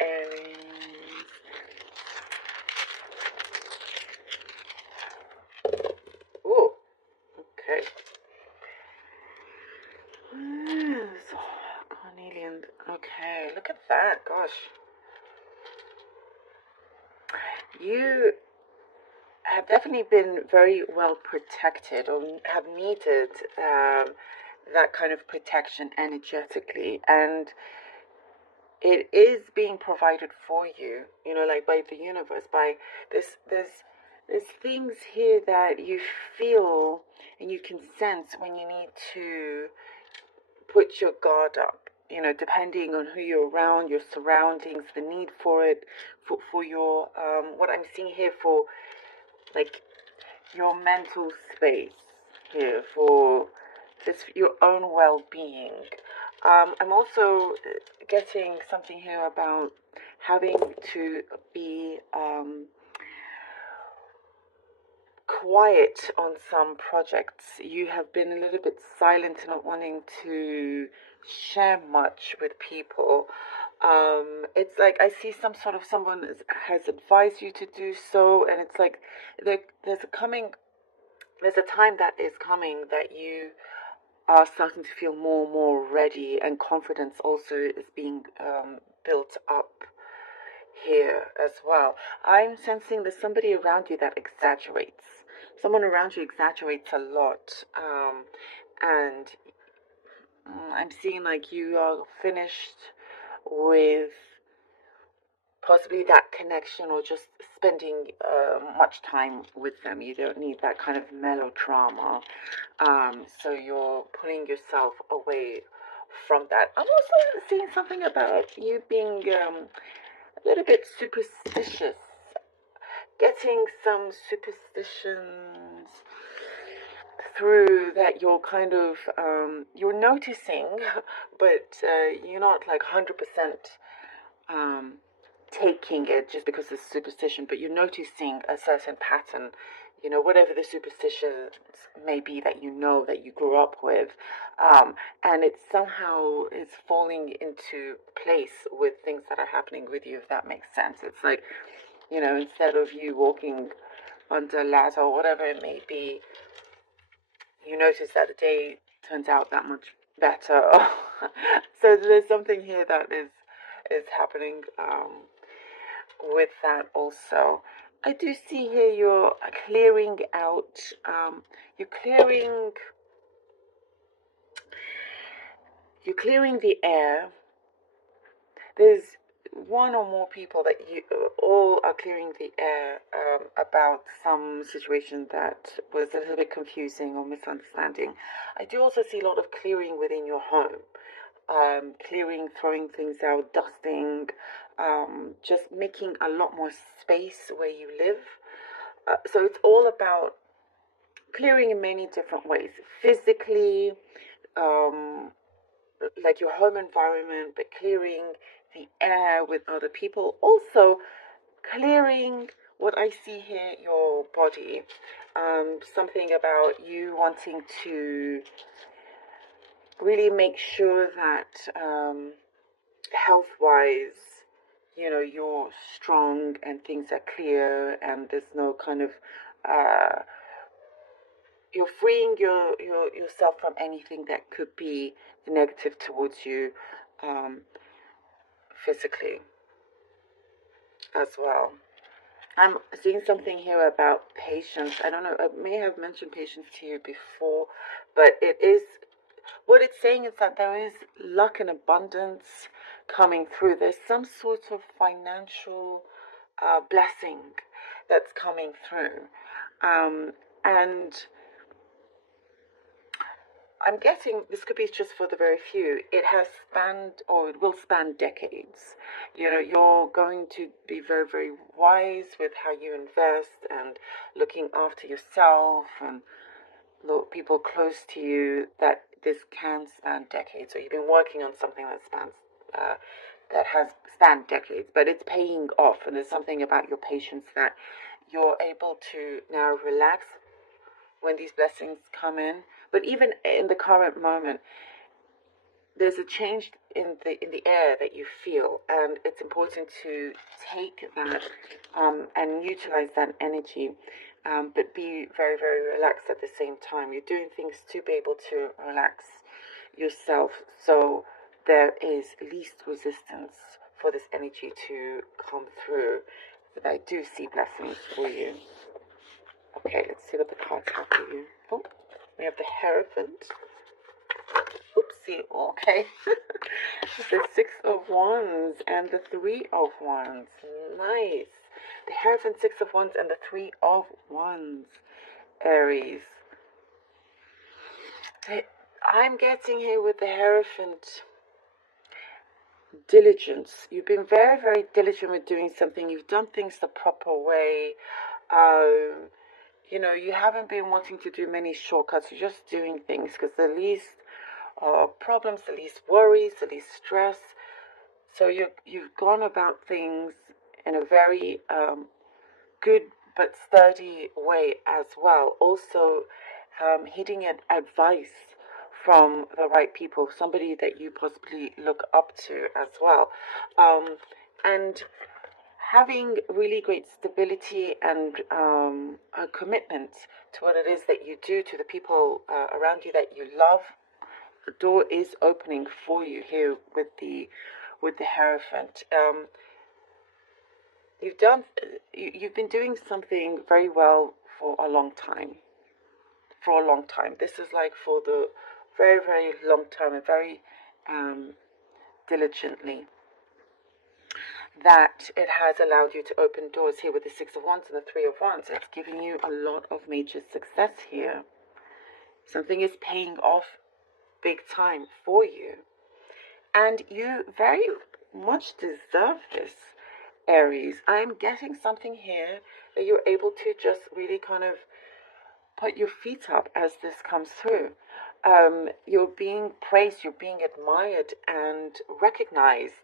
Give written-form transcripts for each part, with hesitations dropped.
Aries. Ooh, okay. So, carnelian. Okay, look at that. Gosh. You have definitely been very well protected, or have needed that kind of protection energetically, and it is being provided for you, you know, like by the universe, by there's things here that you feel and you can sense when you need to put your guard up, you know, depending on who you're around, your surroundings, the need for it, for your what I'm seeing here, for like your mental space here, for just your own well-being. I'm also getting something here about having to be quiet on some projects. You have been a little bit silent, not wanting to share much with people. It's like I see some sort of someone has advised you to do so, and it's like there's a time that is coming that you are starting to feel more and more ready, and confidence also is being built up here as well. I'm sensing there's somebody around you that exaggerates. Someone around you exaggerates a lot, and I'm seeing like you are finished with possibly that connection, or just spending much time with them. You don't need that kind of melodrama. So you're pulling yourself away from that. I'm also seeing something about you being a little bit superstitious, getting some superstitions through that you're kind of you're noticing, but you're not like 100% taking it just because it's superstition, but you're noticing a certain pattern, you know, whatever the superstitions may be that you know that you grew up with, and it somehow is falling into place with things that are happening with you, if that makes sense. It's like, you know, instead of you walking under a ladder or whatever it may be, you notice that the day turns out that much better. So there's something here that is happening with that also. I do see here you're clearing out, you're clearing, you're clearing the air. There's one or more people that you all are clearing the air about some situation that was a little bit confusing or misunderstanding. I do also see a lot of clearing within your home. Clearing, throwing things out, dusting, just making a lot more space where you live. So it's all about clearing in many different ways. Physically, um, like your home environment, but clearing the air with other people. Also, clearing what I see here, your body. Something about you wanting to really make sure that health-wise, you know, you're strong and things are clear, and there's no kind of you're freeing yourself from anything that could be negative towards you, physically as well. I'm seeing something here about patience. I don't know, I may have mentioned patience to you before, but it is, what it's saying is that there is luck and abundance coming through. There's some sort of financial blessing that's coming through. And I'm guessing this could be just for the very few. It has spanned, or it will span decades. You know, you're going to be very, very wise with how you invest and looking after yourself and people close to you, that this can span decades. So you've been working on something that spans, that has spanned decades, but it's paying off. And there's something about your patience that you're able to now relax when these blessings come in. But even in the current moment, there's a change in the air that you feel, and it's important to take that and utilize that energy, but be very, very relaxed at the same time. You're doing things to be able to relax yourself, so there is least resistance for this energy to come through. But I do see blessings for you. Okay, let's see what the cards have for you. Oh, we have the Hierophant. Oopsie, okay. The Six of Wands and the Three of Wands. Nice. The Hierophant, Six of Wands, and the Three of Wands, Aries. I'm getting here with the Hierophant diligence. You've been very, very diligent with doing something. You've done things the proper way. You know, you haven't been wanting to do many shortcuts. You're just doing things because the least problems, the least worries, the least stress. So you've gone about things in a very good but sturdy way as well. Also, hitting advice from the right people, somebody that you possibly look up to as well, and having really great stability and a commitment to what it is that you do, to the people around you that you love. The door is opening for you here with the Hierophant. You've been doing something very well for a long time. For a long time. This is like for the very, very long term, and very diligently, that it has allowed you to open doors here with the Six of Wands and the Three of Wands. It's giving you a lot of major success here. Something is paying off big time for you. And you very much deserve this, Aries. I'm getting something here that you're able to just really kind of put your feet up as this comes through. You're being praised, you're being admired and recognized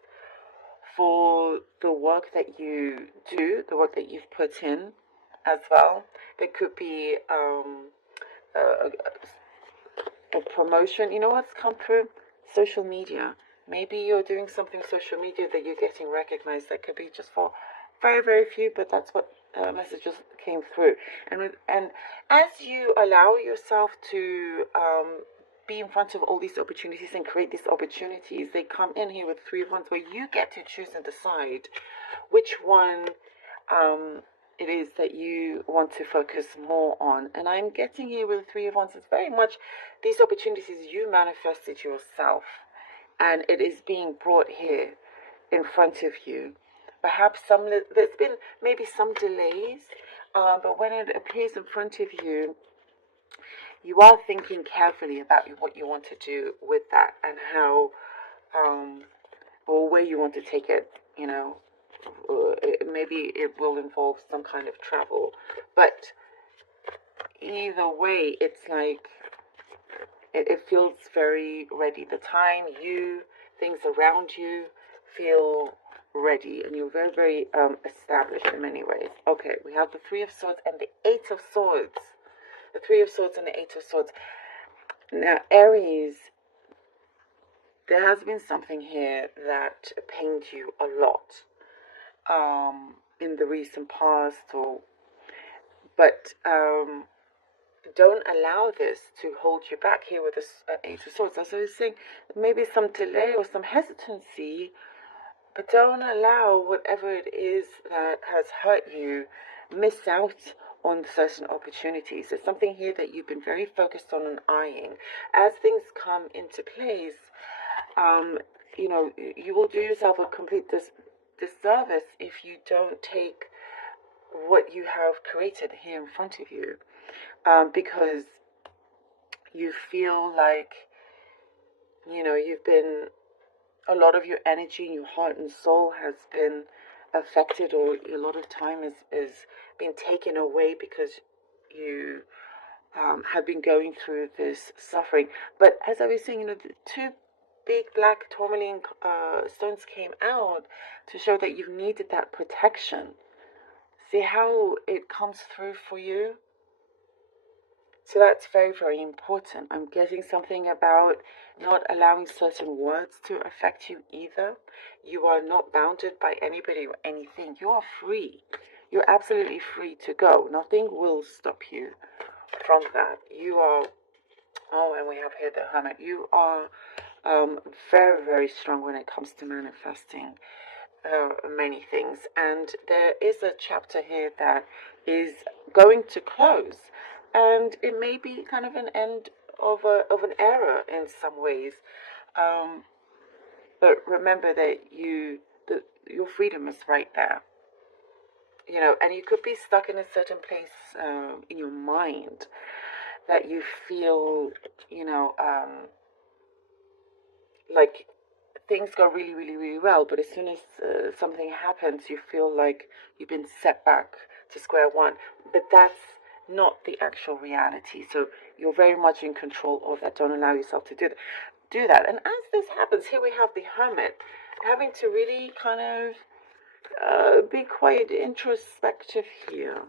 for the work that you do, the work that you've put in as well. There could be a promotion. You know what's come through? Social media. Maybe you're doing something social media that you're getting recognized. That could be just for very, very few, but that's what messages came through. And as you allow yourself to be in front of all these opportunities and create these opportunities, they come in here with Three of Wands, where you get to choose and decide which one it is that you want to focus more on. And I'm getting here with Three of Wands, it's very much these opportunities you manifested yourself, and it is being brought here in front of you. Perhaps there's been maybe some delays, but when it appears in front of you, you are thinking carefully about what you want to do with that, and how or where you want to take it. You know, maybe it will involve some kind of travel, but either way, it's like it feels very ready. The time, things around you feel ready, and you're very, very established in many ways. Okay, we have the Three of Swords and the Eight of Swords. The Three of Swords and the Eight of Swords. Now, Aries, there has been something here that pained you a lot in the recent past, but don't allow this to hold you back here with this Eight of Swords. As I was saying, maybe some delay or some hesitancy, but don't allow whatever it is that has hurt you miss out on certain opportunities. There's something here that you've been very focused on and eyeing. As things come into place, you know, you will do yourself a complete disservice if you don't take what you have created here in front of you, because you feel like, you know, you've been, a lot of your energy and your heart and soul has been affected, or a lot of time is being taken away because you have been going through this suffering. But as I was saying, you know, the two big black tourmaline stones came out to show that you've needed that protection. See how it comes through for you? So that's very, very important. I'm getting something about not allowing certain words to affect you either. You are not bounded by anybody or anything. You are free. You're absolutely free to go. Nothing will stop you from that. You are, oh, and we have here the hermit. You are very, very strong when it comes to manifesting many things. And there is a chapter here that is going to close, and it may be kind of an end of an era in some ways. But remember that your freedom is right there. You know, and you could be stuck in a certain place in your mind that you feel, you know, like things go really, really, really well, but as soon as something happens, you feel like you've been set back to square one. But that's not the actual reality. So you're very much in control of that. Don't allow yourself to do that. And as this happens, here we have the hermit having to really kind of be quite introspective here.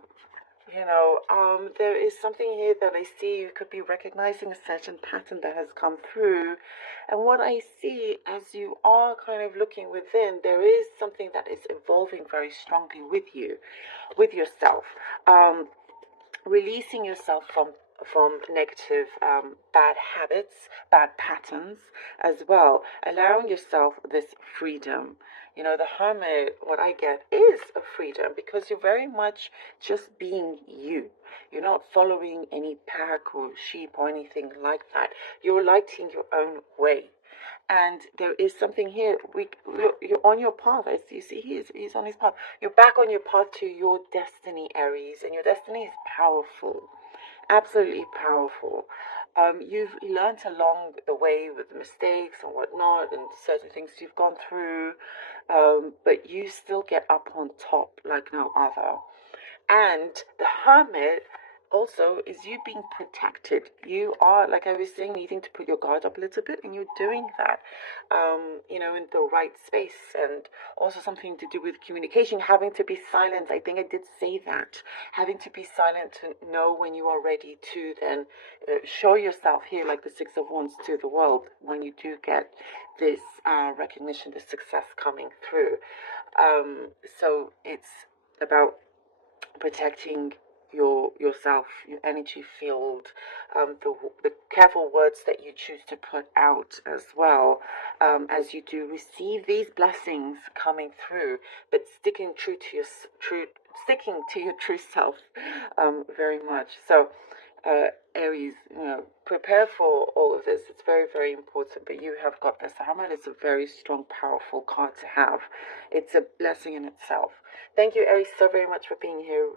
You know, there is something here that I see. You could be recognizing a certain pattern that has come through. And what I see as you are kind of looking within, there is something that is evolving very strongly with you, with yourself. Releasing yourself from negative, bad habits, bad patterns as well. Allowing yourself this freedom. You know, the hermit, what I get is a freedom because you're very much just being you. You're not following any pack or sheep or anything like that. You're lighting your own way. And there is something here. You're on your path. As you see, he's on his path. You're back on your path to your destiny, Aries, and your destiny is powerful, absolutely powerful. You've learned along the way with mistakes and whatnot, and certain things you've gone through, but you still get up on top like no other. And the hermit also is you being protected. You are, like I was saying, needing to put your guard up a little bit, and you're doing that, you know, in the right space. And also something to do with communication, having to be silent. I think I did say that. Having to be silent to know when you are ready to then show yourself here, like the Six of Wands, to the world when you do get this recognition, this success coming through. So it's about protecting yourself, your energy field, the careful words that you choose to put out as well, as you do receive these blessings coming through, but sticking sticking to your true self, very much. So Aries, you know, prepare for all of this. It's very, very important, but you have got this. The Hermit is a very strong, powerful card to have. It's a blessing in itself. Thank you, Aries, so very much for being here.